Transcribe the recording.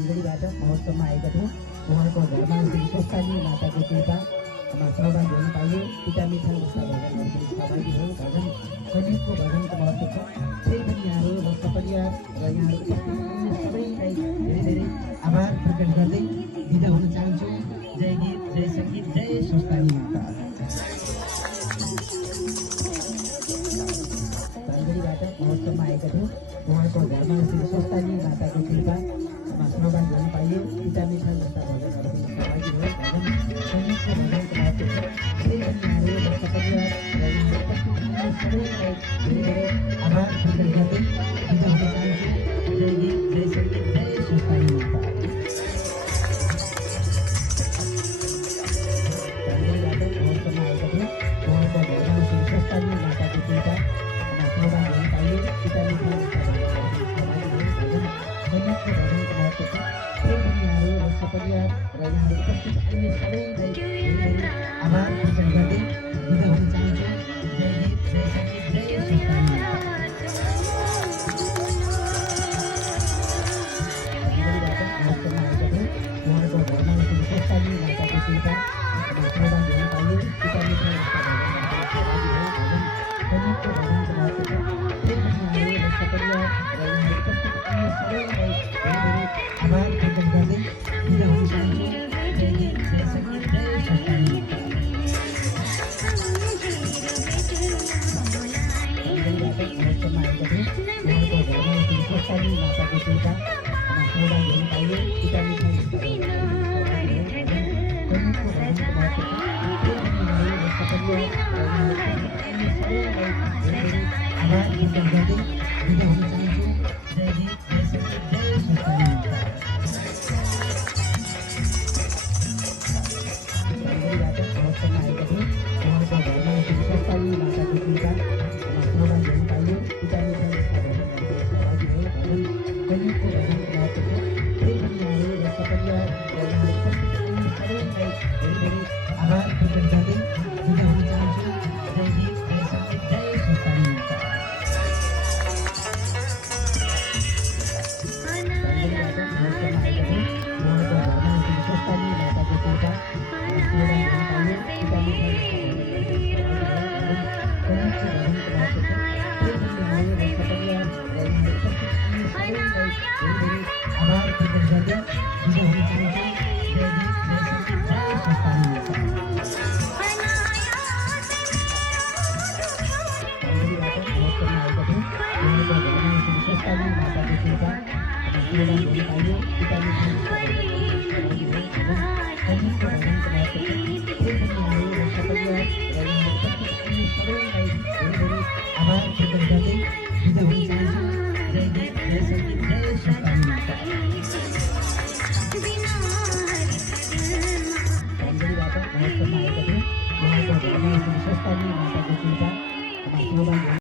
धनगढीबाट महोत्सवमा आएका थियौँ। उहाँको घरमा श्री स्वस्थानी माताको कृपामा सहभागी हुन पाइयो। पिता मिठा जस्ता भजनहरू पनि सहभागी भयो। भजन कलियुगको भजनको महत्त्व छ। त्यही पनि यहाँहरू र सपरिवार र यहाँहरू सबैलाई धेरै धेरै आभार प्रकट गर्दै बिदा हुन चाहन्छु। जय गीत, जय सङ्गीत, जय स्वस्थानी माता। धनगढीबाट महोत्सवमा आएका थियौँ। उहाँको घरमा श्री स्वस्थानी माताको कृपामा सहभागी हुन पाइयो। पिता मिठा जस्ता भजनहरू पनि सहभागी भयो। भजन सङ्गीतको भजनको महत्त्व छ। त्यही पनि यहाँहरू र सपरिवार र यहाँहरू उपस्थित सबैलाई धेरै धेरै आभार प्रकट गर्दै बिदा हुन चाहन्छु। जय गीत, जय सङ्गीत, जय स्वस्थानी माता। धनगढीबाट महोत्सवमा आएका थियौँ। उहाँको घरमा श्री स्वस्थानी माताको कृपामा सहभागी हुन पाइयो। पिता मिठा जस्ता भजनहरू पनि सहभागी भयो। भजन सङ्गीतको भजनको महत्त्व छ। त्यही पनि यहाँहरू र सपरिवार र यहाँहरू उपस्थित सबैलाई धेरै धेरै आभार प्रकट गर्दै बिदा हुन चाहन्छु। जय गीत, जय सङ्गीत, जय स्वस्थानी माता। धनगढीबाट महोत्सवमा आएका थियौँ। उहाँको घरमा श्री स्वस्थानी माताको कृपामा सहभागी हुन पाइयो। पिता मिठा जस्ता भजनहरू पनि सहभागी भयो। भजन सङ्गीतको भजनको महत्त्व छ। त्यही पनि यहाँहरू र सपरिवार र यहाँहरू उपस्थित सबैलाई धेरै धेरै आभार प्रकट गर्दै बिदा हुन चाहन्छु। जय गीत, जय सङ्गीत, जय स्वस्थानी माता। धनगढीबाट महोत्सवमा आएका थियौँ। उहाँको घरमा श्री स्वस्थानी माताको कृपामा सहभागी हुन पाइयो। पिता मिठा जस्ता भजनहरू पनि सहभागी भयो। भजन सङ्गीतको भजनको महत्त्व छ। त्यही पनि यहाँहरू र सपरिवार र यहाँहरू उपस्थित सबैलाई धेरै धेरै आभार प्रकट गर्दै बिदा हुन चाहन्छु। जय गीत, जय सङ्गीत, जय स्वस्थानी माता। धनगढीबाट महोत्सवमा आएका थियौँ। उहाँको घरमा श्री स्वस्थानी माताको कृपामा सहभागी हुन पाइयो। पिता मिठा जस्ता भजनहरू पनि सहभागी भयो। भजन सङ्गीतको भजनको महत्त्व छ। त्यही पनि यहाँहरू र सपरिवार र यहाँहरू उपस्थित सबैलाई धेरै धेरै आभार प्रकट गर्दै बिदा हुन चाहन्छु। जय गीत, जय सङ्गीत, जय स्वस्थानी माता। धनगढीबाट महोत्सवमा आएका थियौँ। उहाँको घरमा श्री स्वस्थानी माताको कृपामा सहभागी हुन पाइयो। पिता मिठा जस्ता भजनहरू पनि सहभागी भयो। भजन सङ्गीतको भजनको महत्त्व छ। त्यही पनि यहाँहरू र सपरिवार र यहाँहरू उपस्थित सबैलाई धेरै धेरै आभार प्रकट गर्दै बिदा हुन चाहन्छु। जय गीत, जय सङ्गीत, जय स्वस्थानी माता। धनगढीबाट महोत्सवमा आएका थियौँ। उहाँको घरमा श्री स्वस्थानी माताको कृपामा सहभागी हुन पाइयो। पिता मिठा जस्ता भजनहरू पनि सहभागी भयो। भजन सङ्गीतको भजनको महत्त्व छ। त्यही पनि यहाँहरू र सपरिवार र यहाँहरू उपस्थित सबैलाई धेरै धेरै आभार प्रकट गर्दै बिदा हुन चाहन्छु। जय गीत, जय सङ्गीत, जय स्वस्थानी माता। धनगढीबाट महोत्सवमा आएका थियौँ। उहाँको घरमा श्री स्वस्थानी माताको कृपामा सहभागी